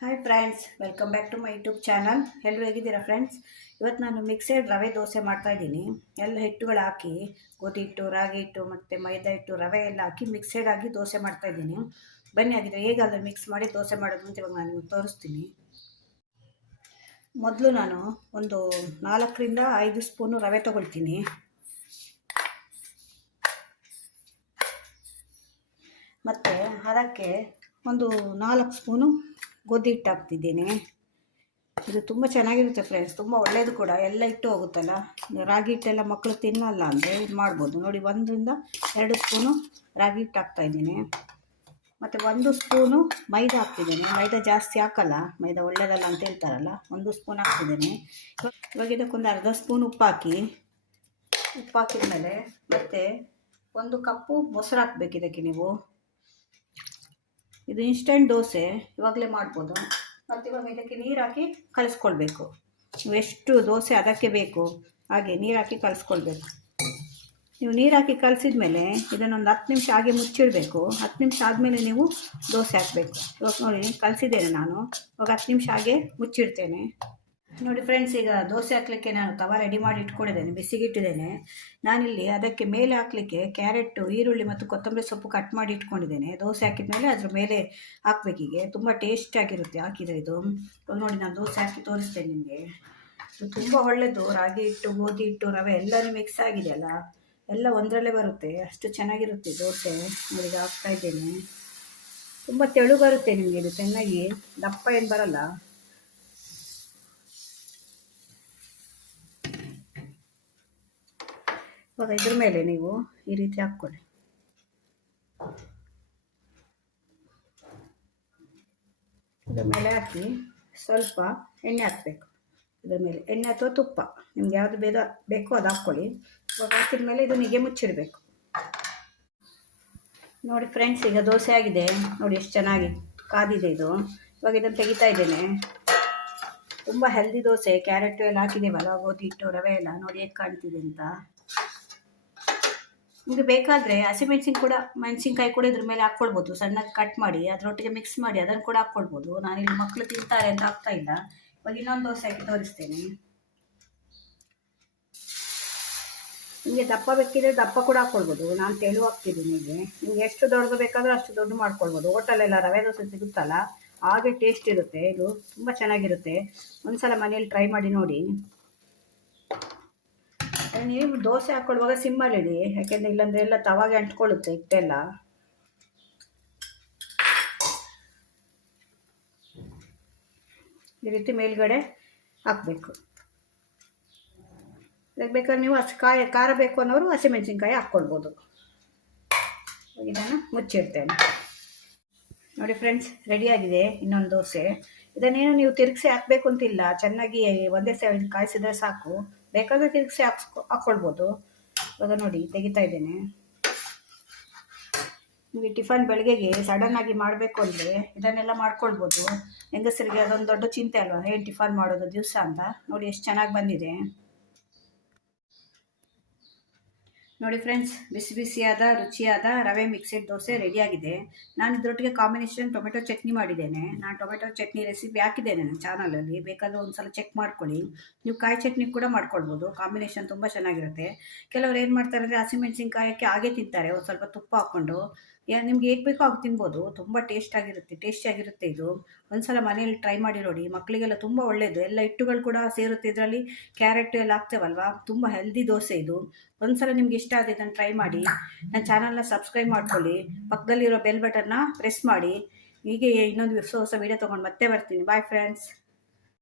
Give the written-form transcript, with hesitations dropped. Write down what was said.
Hi friends, welcome back to my YouTube channel. ಎಲ್ಲರೂ ಹೇಗಿದ್ದೀರಾ friends? ಇವತ್ತು ನಾನು ಮಿಕ್ಸೆಡ್ ರವೆ ದೋಸೆ ಮಾಡ್ತಾಯಿದ್ದೀನಿ. ಎಲ್ಲ ಹಿಟ್ಟುಗಳು ಹಾಕಿ, ಗೋಧಿ ಹಿಟ್ಟು, ರಾಗಿ ಹಿಟ್ಟು ಮತ್ತು ಮೈದಾ ಹಿಟ್ಟು, ರವೆ ಎಲ್ಲ ಹಾಕಿ ಮಿಕ್ಸೆಡ್ ಆಗಿ ದೋಸೆ ಮಾಡ್ತಾಯಿದ್ದೀನಿ. ಬನ್ನಿ ಆಗಿದ್ರೆ ಹೇಗಾದರೆ ಮಿಕ್ಸ್ ಮಾಡಿ ದೋಸೆ ಮಾಡೋದು ಅಂತ ಇವಾಗ ನಾನು ನಿಮಗೆ ತೋರಿಸ್ತೀನಿ. ಮೊದಲು ನಾನು ಒಂದು 4ರಿಂದ 5 ಸ್ಪೂನು ರವೆ ತೊಗೊಳ್ತೀನಿ. ಮತ್ತು ಅದಕ್ಕೆ ಒಂದು 4 ಸ್ಪೂನು ಗೋಧಿ ಹಿಟ್ಟು ಹಾಕ್ತಿದ್ದೀನಿ. ಇದು ತುಂಬ ಚೆನ್ನಾಗಿರುತ್ತೆ ಫ್ರೆಂಡ್ಸ್, ತುಂಬ ಒಳ್ಳೆಯದು ಕೂಡ. ಎಲ್ಲ ಹಿಟ್ಟು ಹೋಗುತ್ತಲ್ಲ, ರಾಗಿ ಹಿಟ್ಟೆಲ್ಲ ಮಕ್ಕಳು ತಿನ್ನಲ್ಲ ಅಂದರೆ ಇದು ಮಾಡ್ಬೋದು. ನೋಡಿ, 1ರಿಂದ 2 ಸ್ಪೂನು ರಾಗಿ ಹಿಟ್ಟು ಹಾಕ್ತಾಯಿದ್ದೀನಿ. ಮತ್ತು 1 ಸ್ಪೂನು ಮೈದಾ ಹಾಕ್ತಿದ್ದೀನಿ. ಮೈದಾ ಜಾಸ್ತಿ ಹಾಕಲ್ಲ, ಮೈದಾ ಒಳ್ಳೆಯದಲ್ಲ ಅಂತ ಹೇಳ್ತಾರಲ್ಲ. 1 ಸ್ಪೂನ್ ಹಾಕ್ತಿದ್ದೀನಿ. ಇವಾಗ ಇದಕ್ಕೊಂದು ಅರ್ಧ ಸ್ಪೂನ್ ಉಪ್ಪು ಹಾಕಿದ ಮೇಲೆ ಮತ್ತು 1 ಕಪ್ಪು ಮೊಸರು ಹಾಕಬೇಕು ಇದಕ್ಕೆ ನೀವು. ಇದು ಇನ್ಸ್ಟೆಂಟ್ ದೋಸೆ, ಇವಾಗಲೇ ಮಾಡ್ಬೋದು. ಮತ್ತು ಇವಾಗ ಇದಕ್ಕೆ ನೀರು ಹಾಕಿ ಕಲಿಸ್ಕೊಳ್ಬೇಕು. ನೀವು ಎಷ್ಟು ದೋಸೆ ಅದಕ್ಕೆ ಬೇಕು ಹಾಗೆ ನೀರು ಹಾಕಿ ಕಲಿಸ್ಕೊಳ್ಬೇಕು. ನೀವು ನೀರು ಹಾಕಿ ಕಲಿಸಿದ ಮೇಲೆ ಇದನ್ನೊಂದು 10 ನಿಮಿಷ ಹಾಗೆ ಮುಚ್ಚಿಡಬೇಕು. 10 ನಿಮಿಷ ಆದಮೇಲೆ ನೀವು ದೋಸೆ ಹಾಕಬೇಕು. ಇವಾಗ ನೋಡಿ, ಕಲಿಸಿದ್ದೇನೆ ನಾನು. ಇವಾಗ 10 ನಿಮಿಷ ಹಾಗೆ ಮುಚ್ಚಿಡ್ತೇನೆ. ನೋಡಿ ಫ್ರೆಂಡ್ಸ್, ಈಗ ದೋಸೆ ಹಾಕಲಿಕ್ಕೆ ನಾನು ತವ ರೆಡಿ ಮಾಡಿ ಇಟ್ಕೊಂಡಿದ್ದೇನೆ, ಬಿಸಿಗಿಟ್ಟಿದ್ದೇನೆ. ನಾನಿಲ್ಲಿ ಅದಕ್ಕೆ ಮೇಲೆ ಹಾಕಲಿಕ್ಕೆ ಕ್ಯಾರೆಟು, ಈರುಳ್ಳಿ ಮತ್ತು ಕೊತ್ತಂಬರಿ ಸೊಪ್ಪು ಕಟ್ ಮಾಡಿ ಇಟ್ಕೊಂಡಿದ್ದೇನೆ. ದೋಸೆ ಹಾಕಿದ ಮೇಲೆ ಅದ್ರ ಮೇಲೆ ಹಾಕಬೇಕೀಗೆ. ತುಂಬ ಟೇಸ್ಟಿಯಾಗಿರುತ್ತೆ ಹಾಕಿದರೆ ಇದು. ನೋಡಿ, ನಾನು ದೋಸೆ ಹಾಕಿ ತೋರಿಸ್ತೇನೆ ನಿಮಗೆ. ಇದು ತುಂಬ ಒಳ್ಳೆಯದು. ರಾಗಿ ಹಿಟ್ಟು, ಗೋಧಿ ಹಿಟ್ಟು, ರವೆ ಎಲ್ಲನೂ ಮಿಕ್ಸ್ ಆಗಿದೆಯಲ್ಲ, ಎಲ್ಲ ಒಂದರಲ್ಲೇ ಬರುತ್ತೆ. ಅಷ್ಟು ಚೆನ್ನಾಗಿರುತ್ತೆ ದೋಸೆ. ನೋಡಿ, ಹಾಕ್ತಾ ಇದ್ದೇನೆ. ತುಂಬ ತೆಳು ಬರುತ್ತೆ ನಿಮಗೆ ಇದು, ಚೆನ್ನಾಗಿ ದಪ್ಪ ಏನು ಬರಲ್ಲ. ಇವಾಗ ಇದ್ರ ಮೇಲೆ ನೀವು ಈ ರೀತಿ ಹಾಕ್ಕೊಳ್ಳಿ. ಇದ್ರ ಮೇಲೆ ಹಾಕಿ ಸ್ವಲ್ಪ ಎಣ್ಣೆ ಹಾಕಬೇಕು. ಇದ್ರ ಮೇಲೆ ಎಣ್ಣೆ ಅಥವಾ ತುಪ್ಪ, ನಿಮ್ಗೆ ಯಾವುದು ಬೇಕೋ ಅದು ಹಾಕ್ಕೊಳ್ಳಿ. ಇವಾಗ ಹಾಕಿದ ಮೇಲೆ ಇದು ನಿಗೆ ಮುಚ್ಚಿಡಬೇಕು. ನೋಡಿ ಫ್ರೆಂಡ್ಸ್, ಈಗ ದೋಸೆ ಆಗಿದೆ. ನೋಡಿ ಎಷ್ಟು ಚೆನ್ನಾಗಿ ಕಾದಿದೆ ಇದು. ಇವಾಗ ಇದನ್ನು ತೆಗಿತಾ ಇದ್ದೇನೆ. ತುಂಬ ಹೆಲ್ದಿ ದೋಸೆ. ಕ್ಯಾರೆಟು ಎಲ್ಲ ಹಾಕಿದ್ದೇವಲ್ಲ, ಗೋಧಿ ಹಿಟ್ಟು, ರವೆ ಎಲ್ಲ. ನೋಡಿ ಹೇಗೆ ಕಾಣ್ತಿದೆ ಅಂತ. ನಿಮಗೆ ಬೇಕಾದರೆ ಮೆಣಸಿನ್ಕಾಯಿ ಕೂಡ ಇದ್ರ ಮೇಲೆ ಹಾಕ್ಕೊಳ್ಬೋದು. ಸಣ್ಣಗೆ ಕಟ್ ಮಾಡಿ ಅದರೊಟ್ಟಿಗೆ ಮಿಕ್ಸ್ ಮಾಡಿ ಅದನ್ನು ಕೂಡ ಹಾಕ್ಕೊಳ್ಬೋದು. ನಾನಿಲ್ಲಿ ಮಕ್ಕಳು ತಿಂತಾರೆ ಅಂತ ಆಗ್ತಾ ಇಲ್ಲ. ಇವಾಗ ಇನ್ನೊಂದು ದೋಸೆ ಹಾಕಿ ತೋರಿಸ್ತೇನೆ. ನಿಮಗೆ ದಪ್ಪ ಬೇಕಿದ್ರೆ ದಪ್ಪ ಕೂಡ ಹಾಕ್ಕೊಳ್ಬೋದು. ನಾನು ತೆಳು ಹಾಕ್ತಿದ್ದೀನಿ. ನಿಮಗೆ ಎಷ್ಟು ದೊಡ್ಡದು ಬೇಕಾದರೂ ಅಷ್ಟು ದೊಡ್ಡ ಮಾಡ್ಕೊಳ್ಬೋದು. ಹೋಟೆಲೆಲ್ಲ ರವೆ ದೋಸೆ ಸಿಗುತ್ತಲ್ಲ, ಹಾಗೆ ಟೇಸ್ಟ್ ಇರುತ್ತೆ. ಇದು ತುಂಬ ಚೆನ್ನಾಗಿರುತ್ತೆ. ಒಂದ್ಸಲ ಮನೇಲಿ ಟ್ರೈ ಮಾಡಿ ನೋಡಿ. ನೀವು ದೋಸೆ ಹಾಕ್ಕೊಳ್ಳುವಾಗ ಸಿಮ್ಮಲ್ಲಿಡಿ, ಯಾಕೆಂದರೆ ಇಲ್ಲಾಂದರೆ ಎಲ್ಲ ತವಾಗೆ ಅಂಟ್ಕೊಳ್ಳುತ್ತೆ ಹಿಟ್ಟೆಲ್ಲ. ಈ ರೀತಿ ಮೇಲ್ಗಡೆ ಹಾಕಬೇಕು. ಇದಕ್ಕೆ ಬೇಕಾದ್ರೆ ನೀವು ಖಾರ ಬೇಕು ಅನ್ನೋರು ಹಸಿಮೆಣಸಿನ್ಕಾಯಿ ಹಾಕ್ಕೊಳ್ಬೋದು. ಇದನ್ನು ಮುಚ್ಚಿಡ್ತೇನೆ. ನೋಡಿ ಫ್ರೆಂಡ್ಸ್, ರೆಡಿಯಾಗಿದೆ ಇನ್ನೊಂದು ದೋಸೆ. ಇದನ್ನೇನು ನೀವು ತಿರುಗಿಸಿ ಹಾಕಬೇಕು ಅಂತಿಲ್ಲ, ಚೆನ್ನಾಗಿ ಒಂದೇ ಸೈಡ್ ಕಾಯಿಸಿದ್ರೆ ಸಾಕು. ಬೇಕಾದರೆ ತಿರುಗಿಸಿ ಹಾಕ್ಕೊಳ್ಬೋದು. ಇವಾಗ ನೋಡಿ ತೆಗಿತಾ ಇದ್ದೇನೆ. ನಿಮಗೆ ಟಿಫನ್ ಬೆಳಗ್ಗೆಗೆ ಸಡನ್ನಾಗಿ ಮಾಡಬೇಕು ಅಂದರೆ ಇದನ್ನೆಲ್ಲ ಮಾಡ್ಕೊಳ್ಬೋದು. ಹೆಂಗಸರಿಗೆ ಅದೊಂದು ದೊಡ್ಡ ಚಿಂತೆ ಅಲ್ವಾ, ಏನು ಟಿಫನ್ ಮಾಡೋದು ದಿವಸ ಅಂತ. ನೋಡಿ ಎಷ್ಟು ಚೆನ್ನಾಗಿ ಬಂದಿದೆ. ನೋಡಿ ಫ್ರೆಂಡ್ಸ್, ಬಿಸಿ ಬಿಸಿಯಾದ ರುಚಿಯಾದ ರವೆ ಮಿಕ್ಸೆಡ್ ದೋಸೆ ರೆಡಿಯಾಗಿದೆ. ನಾನು ಇದರೊಟ್ಟಿಗೆ ಕಾಂಬಿನೇಷನ್ ಟೊಮೆಟೊ ಚಟ್ನಿ ಮಾಡಿದ್ದೇನೆ. ನಾನು ಟೊಮೆಟೊ ಚಟ್ನಿ ರೆಸಿಪಿ ಹಾಕಿದ್ದೇನೆ ನನ್ನ ಚಾನಲಲ್ಲಿ, ಬೇಕಾದರೆ ಒಂದು ಸಲ ಚೆಕ್ ಮಾಡ್ಕೊಳ್ಳಿ. ನೀವು ಕಾಯಿ ಚಟ್ನಿ ಕೂಡ ಮಾಡ್ಕೊಳ್ಬೋದು. ಕಾಂಬಿನೇಷನ್ ತುಂಬ ಚೆನ್ನಾಗಿರುತ್ತೆ. ಕೆಲವರು ಏನು ಮಾಡ್ತಾರೆ ಅಂದರೆ ಹಸಿಮೆಣಸಿನ್ಕಾಯಕ್ಕೆ ಹಾಗೆ ತಿಂತಾರೆ, ಒಂದು ಸ್ವಲ್ಪ ತುಪ್ಪ ಹಾಕ್ಕೊಂಡು. ನಿಮ್ಗೆ ಹೇಗೆ ಬೇಕೋ ಹಾಗೆ ತಿನ್ಬೋದು. ತುಂಬ ಟೇಸ್ಟಿಯಾಗಿರುತ್ತೆ ಇದು. ಒಂದು ಸಲ ಮನೆಯಲ್ಲಿ ಟ್ರೈ ಮಾಡಿ ನೋಡಿ. ಮಕ್ಕಳಿಗೆಲ್ಲ ತುಂಬ ಒಳ್ಳೆಯದು. ಎಲ್ಲ ಹಿಟ್ಟುಗಳು ಕೂಡ ಸೇರುತ್ತೆ ಇದರಲ್ಲಿ. ಕ್ಯಾರೆಟು ಎಲ್ಲ ಹಾಕ್ತೇವಲ್ವ, ತುಂಬ ಹೆಲ್ದಿ ದೋಸೆ ಇದು. ಒಂದು ಸಲ ನಿಮ್ಗೆ ಇಷ್ಟ ಆದರೆ ಇದನ್ನು ಟ್ರೈ ಮಾಡಿ. ನನ್ನ ಚಾನಲ್ನ ಸಬ್ಸ್ಕ್ರೈಬ್ ಮಾಡ್ಕೊಳ್ಳಿ. ಪಕ್ಕದಲ್ಲಿರೋ ಬೆಲ್ ಬಟನ್ನ ಪ್ರೆಸ್ ಮಾಡಿ. ಹೀಗೆ ಇನ್ನೊಂದು ಹೊಸ ವೀಡಿಯೋ ತೊಗೊಂಡು ಮತ್ತೆ ಬರ್ತೀನಿ. Bye friends.